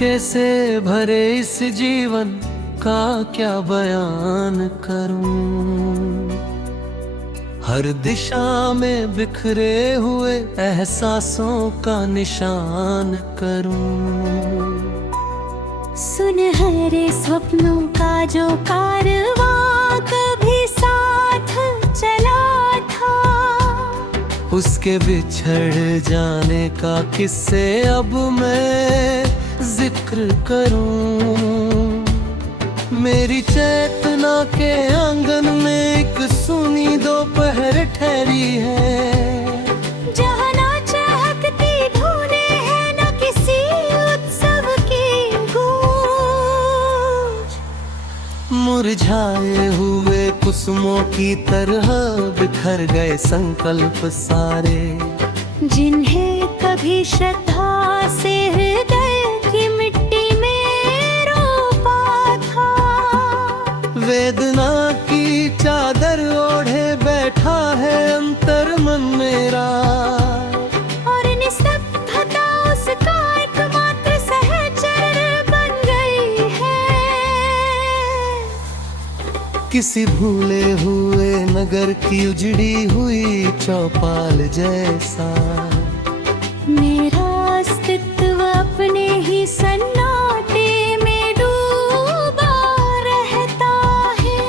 कैसे भरे इस जीवन का क्या बयान करूं। हर दिशा में बिखरे हुए एहसासों का निशान करूं। सुनहरे स्वप्नों का जो कारवां कभी साथ चला था, उसके बिछड़ जाने का किस्से अब मैं जिक्र करूं। मेरी चेतना के आंगन में एक सुनी दोपहर ठहरी है, जहाँ ना चहकती धुनें हैं ना किसी उत्सव की गूंज। मुरझाए हुए कुसुमों की तरह बिखर गए संकल्प सारे, जिन्हें कभी श्रद्धा से हृदय की मिट्टी में रोपा था। वेदना की चादर ओढ़े बैठा है अंतर मन मेरा, और निस्तब्धता उसका एकमात्र सहचर बन गई है। किसी भूले हुए नगर की उजड़ी हुई चौपाल जैसा, मेरा अस्तित्व अपने ही सन्नाटे में डूबा रहता है।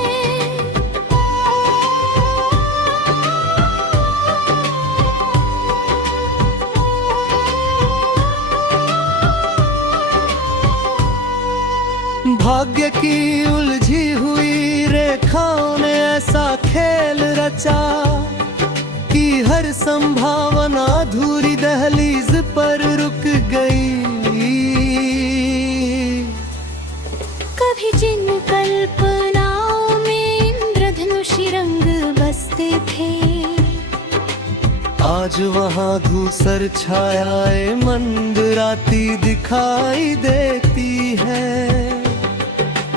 भाग्य की उलझी हुई रेखाओं ने ऐसा खेल रचा कि हर संभावना अधूरी दहलीज पर रुक गई। कभी जिन कल्पनाओं में इंद्रधनुषी रंग बसते थे, आज वहाँ धूसर छायाएं मंदराती दिखाई देती है।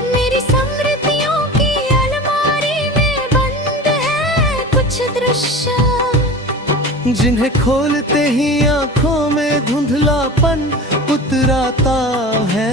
मेरी स्मृतियों की अलमारी में बंद है कुछ दृश्य, जिन्हें खोलते ही आंखों में धुंधलापन उतराता है।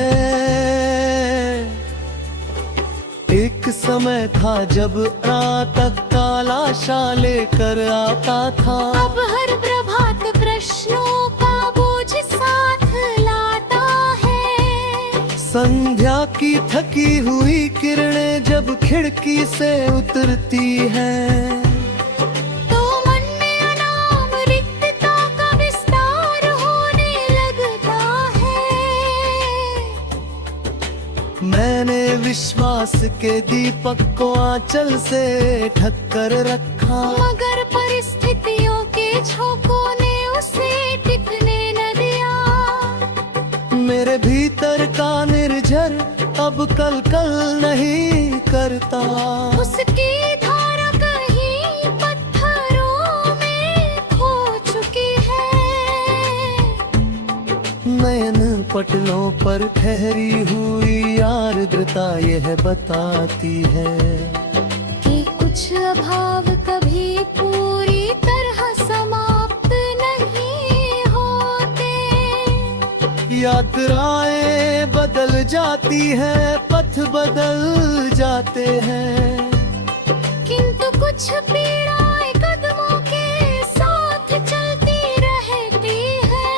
एक समय था जब रात तक काला शा लेकर आता था, अब हर प्रभात प्रश्नों का बोझ साथ लाता है। संध्या की थकी हुई किरणें जब खिड़की से उतरती हैं, तो मन में अनाम रिक्तता का विस्तार होने लगता है। मैंने विश्वास के दीपक को आंचल से ढक कर रखा, मगर परिस्थितियों के झोंकों ने उसे टिकने न दिया। मेरे भीतर का निर्झर अब कल नहीं करता। उसकी धारा कहीं पत्थरों में खो चुकी है। नयन पटलों पर ठहरी हुई आर्द्रता यह बताती है कि कुछ अभाव कभी पूरी तरह समाप्त नहीं होते। यात्राएं बदल जाती हैं, पथ बदल जाते हैं, किंतु कुछ पीड़ाएं कदमों के साथ चलती रहती है।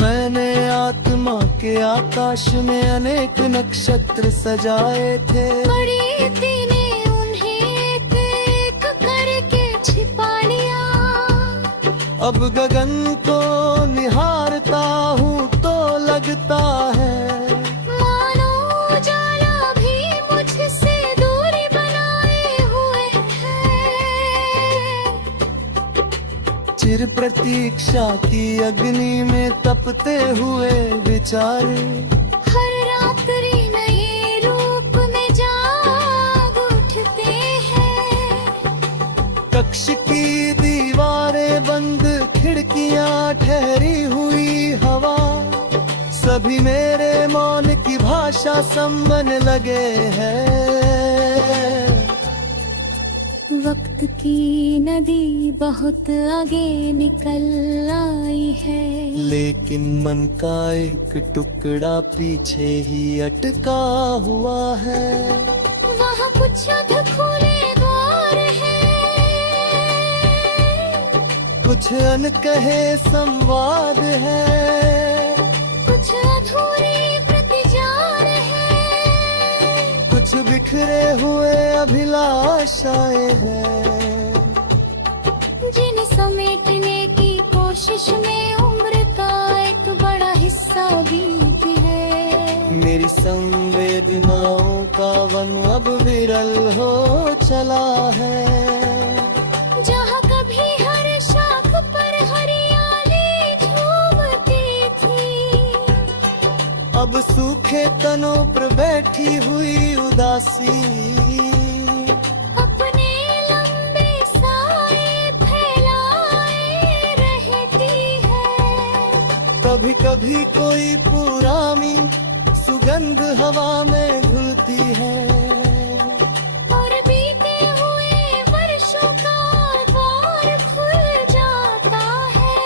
मैंने आत्मा के आकाश में अनेक नक्षत्र सजाए थे, मरीती ने उन्हें एक एक करके छिपा लिया। अब गगन को निहारता हूँ तो लगता है मानो उजाला भी मुझसे दूरी बनाए हुए है। चिर प्रतीक्षा की अग्नि में तपते हुए विचारे, हर रात्रि नए रूप में जाग उठते हैं। कक्ष की दीवारें बंद, खिड़कियां ठहरी हुई हवा, सभी मेरे मौन की भाषा समझने लगे हैं। वक्त की नदी बहुत आगे निकल आई है, लेकिन मन का एक टुकड़ा पीछे ही अटका हुआ है। वहाँ कुछ अधखोले द्वार है, कुछ अनकहे संवाद है, कुछ अधूरी प्रतिजार है, कुछ बिखरे हुए अभिलाषाएं हैं, जिन्हें समेटने की कोशिश में उम्र का एक बड़ा हिस्सा बीती है। मेरी संवेदनाओं का वन अब विरल हो चला है। जहाँ कभी हर शाख पर हरियाली झूमती थी, अब सूखे तनों पर बैठी हुई उदासी अपने लंबे साए फैलाए रहती है। कभी कभी कोई पुरानी सुगंध हवा में घुलती है, और बीते हुए वर्षों का द्वार खुल जाता है।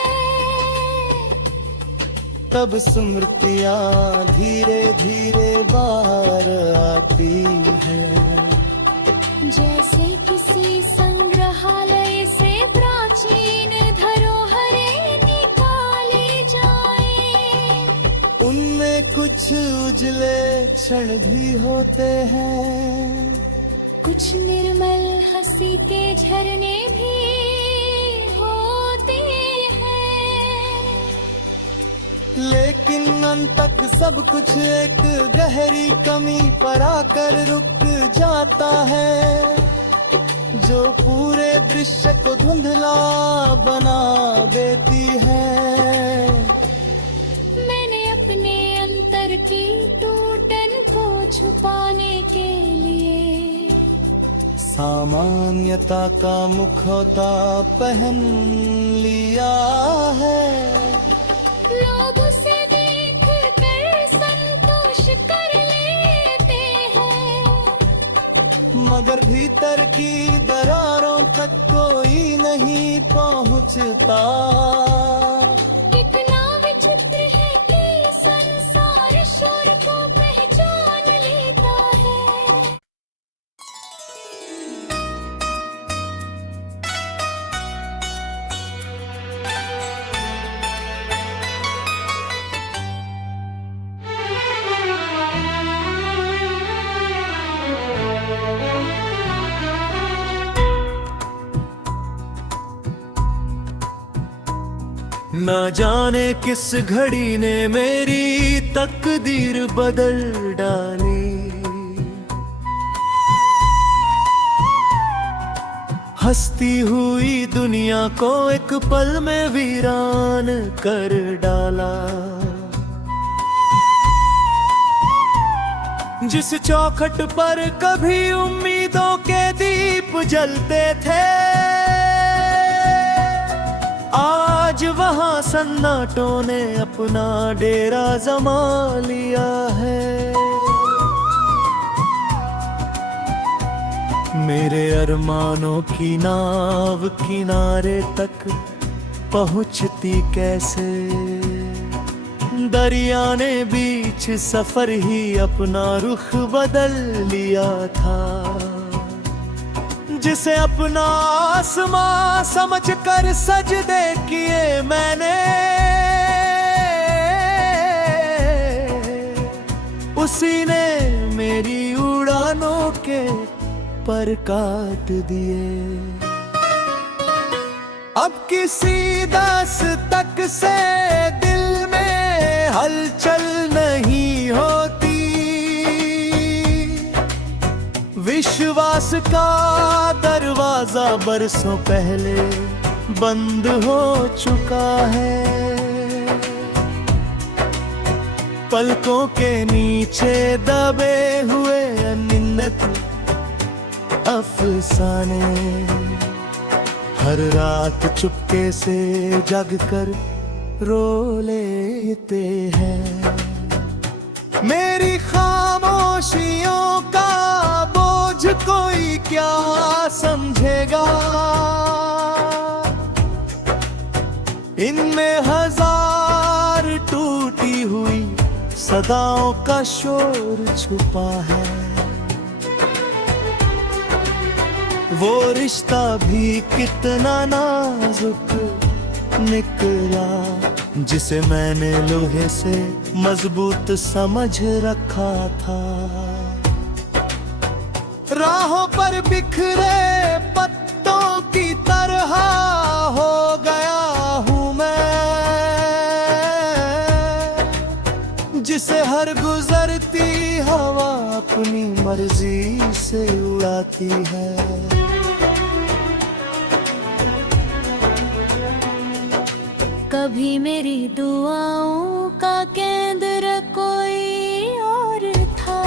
तब स्मृतियाँ धीरे धीरे बाहर आती है। जैसे किसी संग्रहालय से प्राचीन धरोहरें निकाली जाएं, उनमें कुछ उजले क्षण भी होते हैं, कुछ निर्मल हंसी के झरने भी होते हैं। लेकिन अंत तक सब कुछ एक गहरी कमी पर आकर रुक जाता है, जो पूरे दृश्य को धुंधला बना देती है। मैंने अपने अंतर की टूटन को छुपाने के लिए सामान्यता का मुखौटा पहन लिया है। लोग उसे देख कर संतोष कर लेते हैं, मगर भीतर की दरारों तक कोई नहीं पहुंचता। कितना विचित्र है कि संसार शोर को पहचान लेता है। ना जाने किस घड़ी ने मेरी तकदीर बदल डाली, हंसती हुई दुनिया को एक पल में वीरान कर डाला। जिस चौखट पर कभी उम्मीदों के दीप जलते थे, आज वहां सन्नाटों ने अपना डेरा जमा लिया है। मेरे अरमानों की नाव किनारे तक पहुंचती कैसे, दरिया ने बीच सफर ही अपना रुख बदल लिया था। जिसे अपना आसमां समझकर सजदे किए मैंने, उसी ने मेरी उड़ानों के पर काट दिए। अब किसी दस्तक से दिल में हलचल नहीं होती, विश्वास का दरवाजा बरसों पहले बंद हो चुका है। पलकों के नीचे दबे हुए अनिन्नत अफसाने हर रात चुपके से जग कर रो लेते हैं। मेरी खामोशियों का बोझ कोई क्या समझेगा, अदाओं का शोर छुपा है। वो रिश्ता भी कितना नाजुक निकला, जिसे मैंने लोहे से मजबूत समझ रखा था। राहों पर बिखरे पत्तों की तरह हो गया हूँ मैं, जिसे हर गुजरती हवा अपनी मर्जी से उड़ाती है। कभी मेरी दुआओं का केंद्र कोई और था,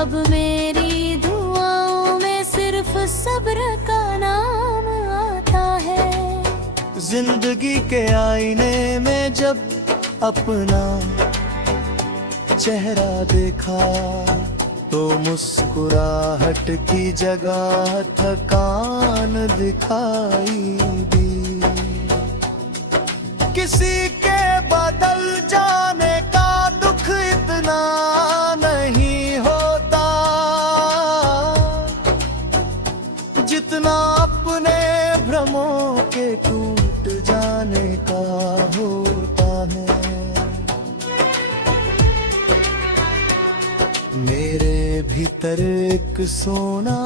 अब मेरी दुआओं में सिर्फ सब्र का नाम आता है। जिंदगी के आईने में जब अपना चेहरा देखा, तो मुस्कुराहट की जगह थकान दिखाई दी। किसी के बदल जाने का दुख इतना नहीं होता, जितना अपने भ्रमों के टूट जाने का होता है। मेरे भीतर एक सोना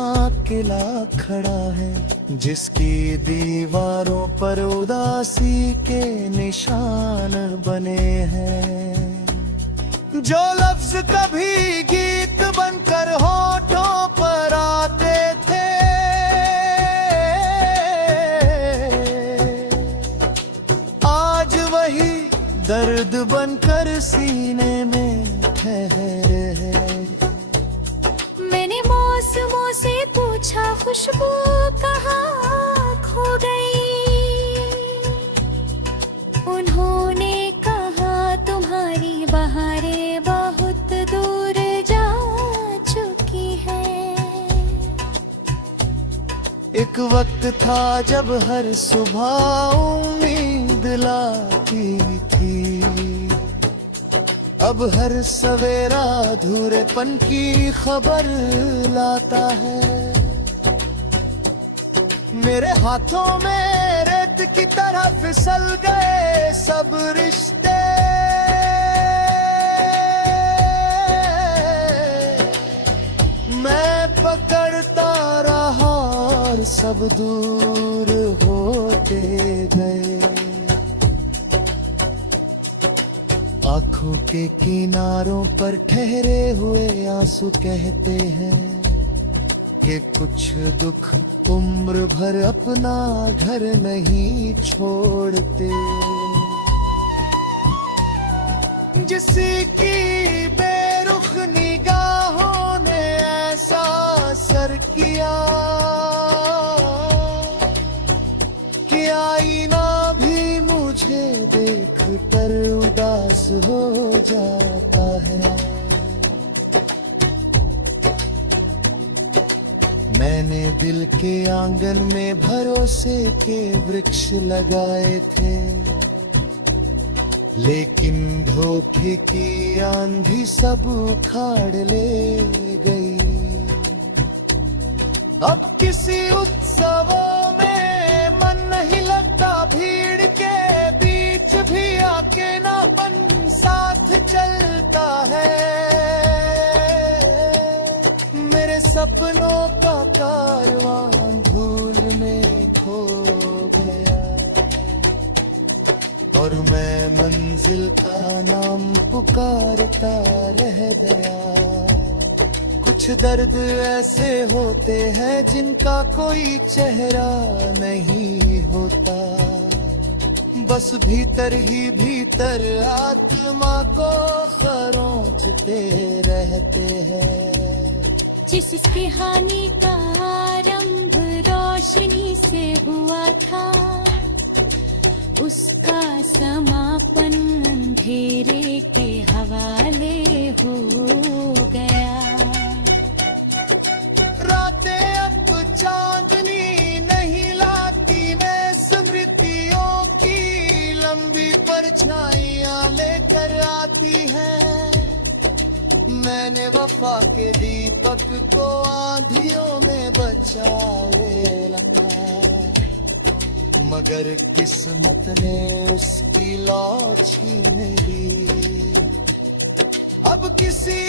किला खड़ा है, जिसकी दीवारों पर उदासी के निशान बने हैं। जो लफ्ज कभी गीत बनकर होठों पर आते थे, आज वही दर्द बनकर सीने में ठहरे हैं। मैंने मौसमों से पूछा खुशबू कहाँ खो गई, उन्होंने कहा तुम्हारी बहारें बहुत दूर जा चुकी है। एक वक्त था जब हर सुबह उम्मीद लाती थी, अब हर सवेरा अधूरेपन की खबर लाता है। मेरे हाथों में रेत की तरह फिसल गए सब रिश्ते, मैं पकड़ता रहा और सब दूर होते गए। आँखों के किनारों पर ठहरे हुए आंसू कहते हैं कि कुछ दुख उम्र भर अपना घर नहीं छोड़ते। जिसी की बेरुख निगाहों ने ऐसा असर किया कि आईना भी मुझे देख कर उदास हो जाता है। मैंने दिल के आंगन में भरोसे के वृक्ष लगाए थे, लेकिन धोखे की आंधी सब उखाड़ ले गई। अब किसी उत्सवों में मन नहीं लगता, भीड़ के बीच भी अकेलापन साथ चलता है। मेरे सपनों का कारवां धूल में खो गया, और मैं मंजिल का नाम पुकारता रह गया। कुछ दर्द ऐसे होते हैं जिनका कोई चेहरा नहीं होता, बस भीतर ही भीतर आत्मा को खरोंचते रहते हैं। जिसकी हानि का आरंभ रोशनी से हुआ था, उसका समापन अंधेरे के हवाले हो गया। रातें अब चांदनी नहीं लाती, मैं स्मृतियों की लंबी परछाइयां लेकर जाती है। मैंने वफा के दीपक को आंधियों में बचाए रखा, मगर किस्मत ने उसकी लौ छीन ली। अब किसी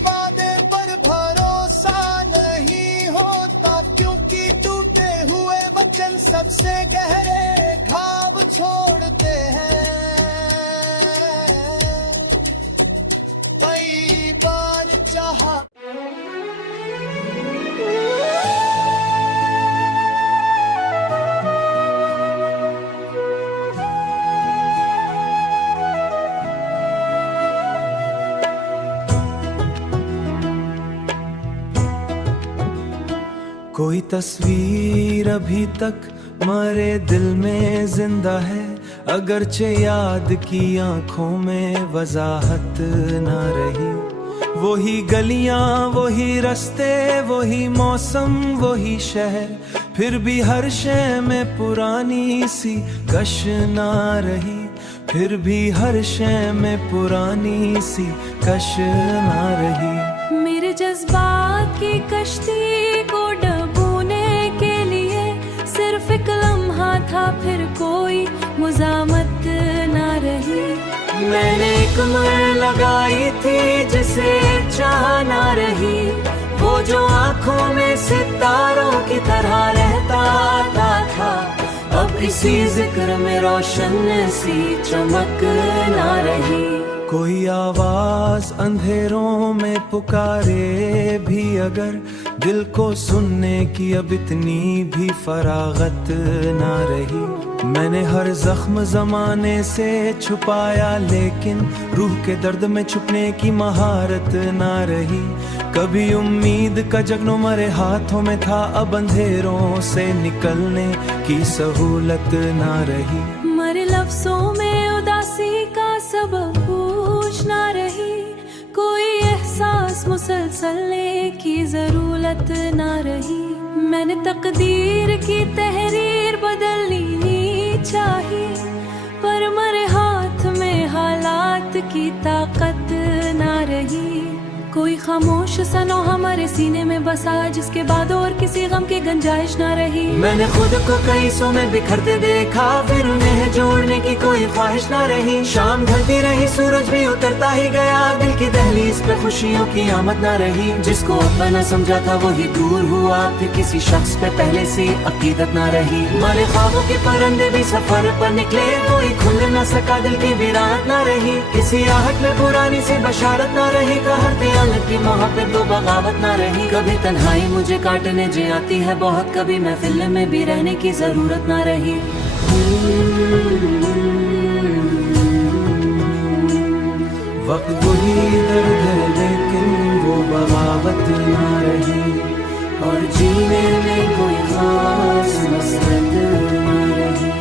वादे पर भरोसा नहीं होता, क्योंकि टूटे हुए वचन सबसे गहरे घाव छोड़ते हैं। कई बार चाहा कोई तस्वीर अभी तक मरे दिल में जिंदा है, अगरचे याद की आंखों में वजाहत ना रही। वही गलियां, वही रास्ते, वही मौसम, वही शहर, फिर भी हर शय में पुरानी सी कश ना रही। फिर भी हर शय में पुरानी सी कश ना रही। मेरे जज्बात की कश्ती को डूबने के लिए सिर्फ एक लम्हा था, फिर कोई मुज़ामत ना रही। मैंने एक उम्र लगाई थी जिसे चाह ना रही, वो जो आंखों में सितारों की तरह रहता था। अब इसी जिक्र में रोशन सी चमक ना रही। कोई आवाज अंधेरों में पुकारे भी अगर, दिल को सुनने की अब इतनी भी फरागत ना रही। मैंने हर जख्म जमाने से छुपाया, लेकिन रूह के दर्द में छुपने की महारत ना रही। कभी उम्मीद का जगनो मरे हाथों में था, अब अंधेरों से निकलने की सहूलत ना रही। मरे लफ्जों में उदासी का सबब ना रही, कोई एहसास मुसलसलने की जरूरत ना रही। मैंने तकदीर की तहरीर बदलनी चाहिए, पर मरे हाथ में हालात की ताकत ना रही। कोई खामोश सनो हमारे सीने में बसा, जिसके बाद और किसी गम की गंजाइश ना रही। मैंने खुद को कई हिस्सों में बिखरते देखा, फिर उन्हें जोड़ने की कोई ख्वाहिश ना रही। शाम ढलती रही, सूरज भी उतरता ही गया, दिल की दहलीज पे खुशियों की आमद ना रही। जिसको अपना समझा था वही दूर हुआ, फिर किसी शख्स पे पहले से अकीदत ना रही। मरे ख्वाबों के परंदे भी सफर पर निकले, कोई खुल ना सका, दिल की वीरानत ना रही। किसी आहट में पुरानी सी बशारत ना रही, कहते की मोहब्बत तो बगावत ना रही। कभी तन्हाई मुझे काटने जे आती है बहुत, कभी महफिल में भी रहने की जरूरत ना रही। वक्त वही दर्द है लेकिन वो बगावत ना रही, और जीने में कोई खास मसरत ना रही।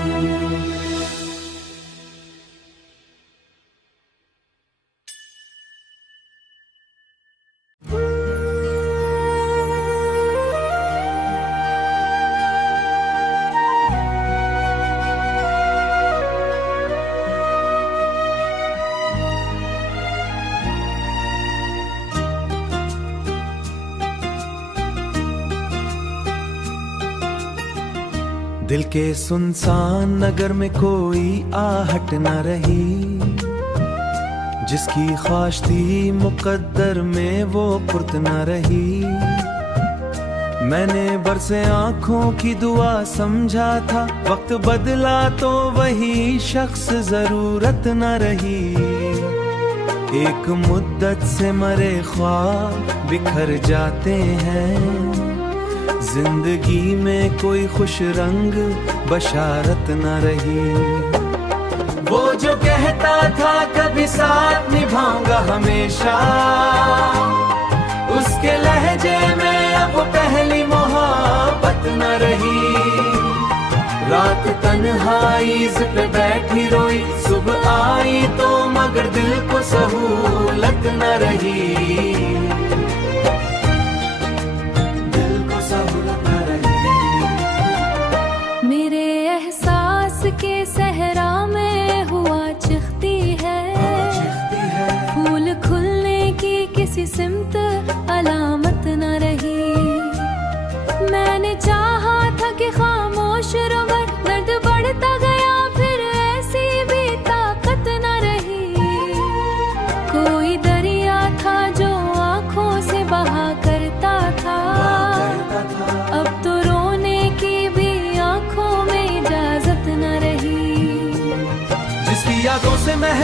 दिल के सुनसान नगर में कोई आहट न रही, जिसकी ख्वाहिश थी मुकद्दर में वो पुरत न रही। मैंने बरसे आंखों की दुआ समझा था, वक्त बदला तो वही शख्स जरूरत न रही। एक मुद्दत से मरे ख्वाब बिखर जाते हैं, जिंदगी में कोई खुश रंग बशारत न रही। वो जो कहता था कभी साथ निभाऊंगा हमेशा, उसके लहजे में अब पहली मोहब्बत न रही। रात तन्हाई पे बैठी रोई, सुबह आई तो मगर दिल को सहूलत न रही। के सहरा में हुआ चिखती है,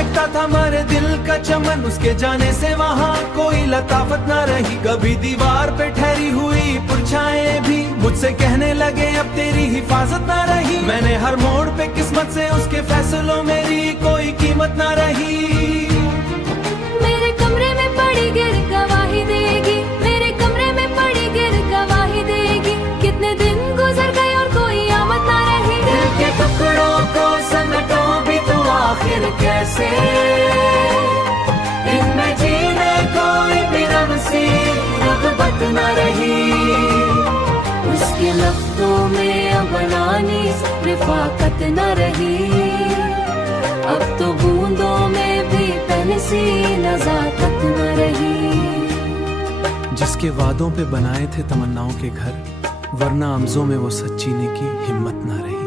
महकता था हमारे दिल का चमन, उसके जाने से वहाँ कोई लताफत ना रही। कभी दीवार पे ठहरी हुई परछाएं भी मुझसे कहने लगे अब तेरी हिफाजत ना रही। मैंने हर मोड़ पे किस्मत से उसके फैसलों मेरी कोई कीमत ना रही। मेरे कमरे में पड़ी गिर गवाही देगी, मेरे कमरे में पड़ी गिर गवाही देगी। कितने दिन गुजर गए और कोई आमद ना रही। दिल के टुकड़ों को समेटो भी तो आखिर कैसे, इनमें जीने कोई भी रब सी रग़बत न रही। उसके लफ्ज़ों में अब नानी रिफ़ाक़त न रही। अब तो बूंदों में भी पहले सी नज़ाकत न रही। जिसके वादों पे बनाए थे तमन्नाओं के घर, वरना अमज़ों में वो सच्ची ने की हिम्मत ना रही।